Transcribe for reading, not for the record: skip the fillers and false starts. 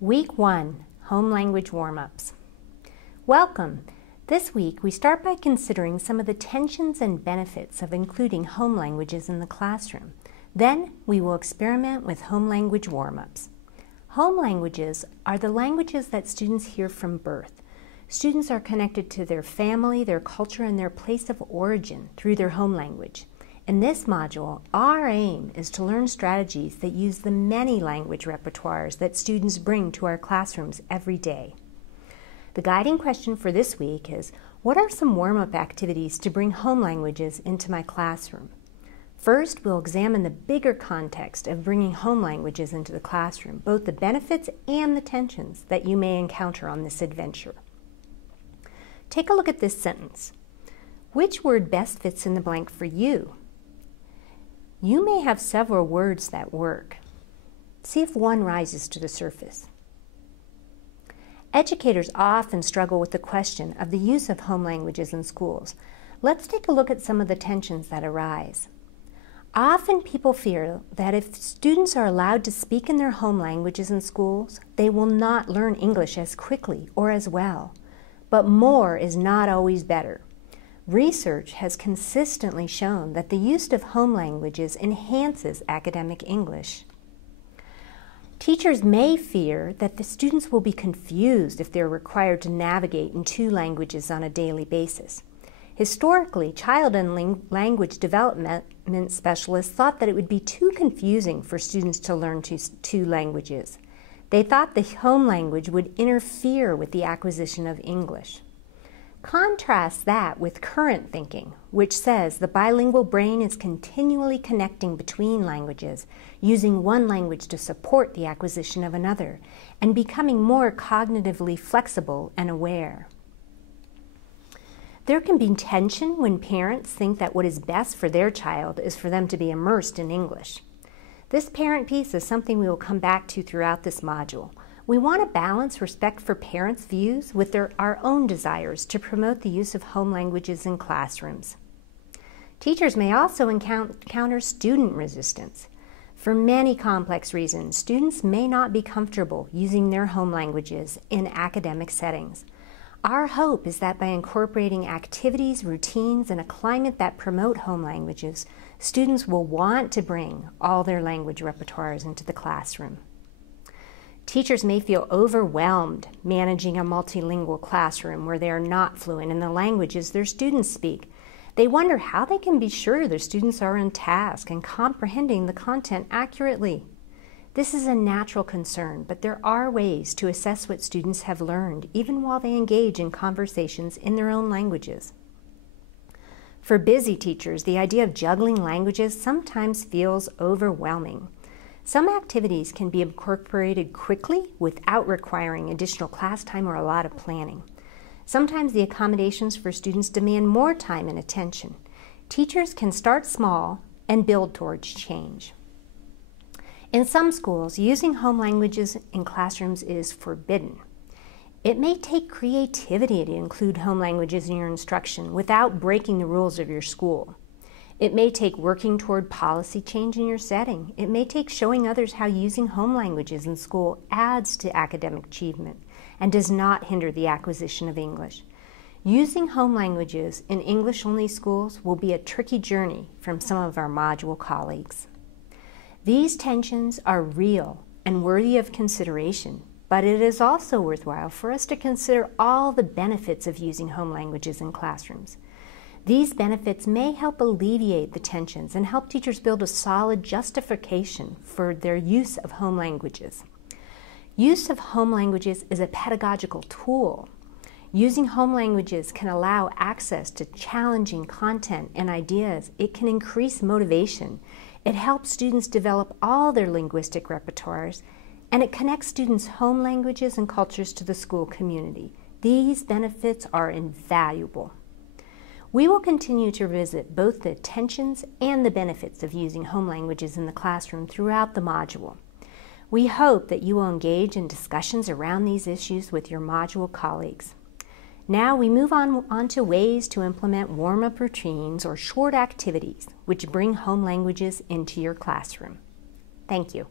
Week 1, Home Language Warm-Ups. Welcome! This week we start by considering some of the tensions and benefits of including home languages in the classroom. Then we will experiment with home language warm-ups. Home languages are the languages that students hear from birth. Students are connected to their family, their culture, and their place of origin through their home language. In this module, our aim is to learn strategies that use the many language repertoires that students bring to our classrooms every day. The guiding question for this week is, what are some warm-up activities to bring home languages into my classroom? First, we'll examine the bigger context of bringing home languages into the classroom, both the benefits and the tensions that you may encounter on this adventure. Take a look at this sentence. Which word best fits in the blank for you? You may have several words that work. See if one rises to the surface. Educators often struggle with the question of the use of home languages in schools. Let's take a look at some of the tensions that arise. Often people fear that if students are allowed to speak in their home languages in schools, they will not learn English as quickly or as well. But more is not always better. Research has consistently shown that the use of home languages enhances academic English. Teachers may fear that the students will be confused if they're required to navigate in two languages on a daily basis. Historically, child and language development specialists thought that it would be too confusing for students to learn two languages. They thought the home language would interfere with the acquisition of English. Contrast that with current thinking, which says the bilingual brain is continually connecting between languages, using one language to support the acquisition of another, and becoming more cognitively flexible and aware. There can be tension when parents think that what is best for their child is for them to be immersed in English. This parent piece is something we will come back to throughout this module. We want to balance respect for parents' views with our own desires to promote the use of home languages in classrooms. Teachers may also encounter student resistance. For many complex reasons, students may not be comfortable using their home languages in academic settings. Our hope is that by incorporating activities, routines, and a climate that promote home languages, students will want to bring all their language repertoires into the classroom. Teachers may feel overwhelmed managing a multilingual classroom where they are not fluent in the languages their students speak. They wonder how they can be sure their students are on task and comprehending the content accurately. This is a natural concern, but there are ways to assess what students have learned, even while they engage in conversations in their own languages. For busy teachers, the idea of juggling languages sometimes feels overwhelming. Some activities can be incorporated quickly without requiring additional class time or a lot of planning. Sometimes the accommodations for students demand more time and attention. Teachers can start small and build towards change. In some schools, using home languages in classrooms is forbidden. It may take creativity to include home languages in your instruction without breaking the rules of your school. It may take working toward policy change in your setting. It may take showing others how using home languages in school adds to academic achievement and does not hinder the acquisition of English. Using home languages in English-only schools will be a tricky journey from some of our module colleagues. These tensions are real and worthy of consideration, but it is also worthwhile for us to consider all the benefits of using home languages in classrooms. These benefits may help alleviate the tensions and help teachers build a solid justification for their use of home languages. Use of home languages is a pedagogical tool. Using home languages can allow access to challenging content and ideas. It can increase motivation. It helps students develop all their linguistic repertoires, and it connects students' home languages and cultures to the school community. These benefits are invaluable. We will continue to revisit both the tensions and the benefits of using home languages in the classroom throughout the module. We hope that you will engage in discussions around these issues with your module colleagues. Now we move on to ways to implement warm-up routines or short activities which bring home languages into your classroom. Thank you.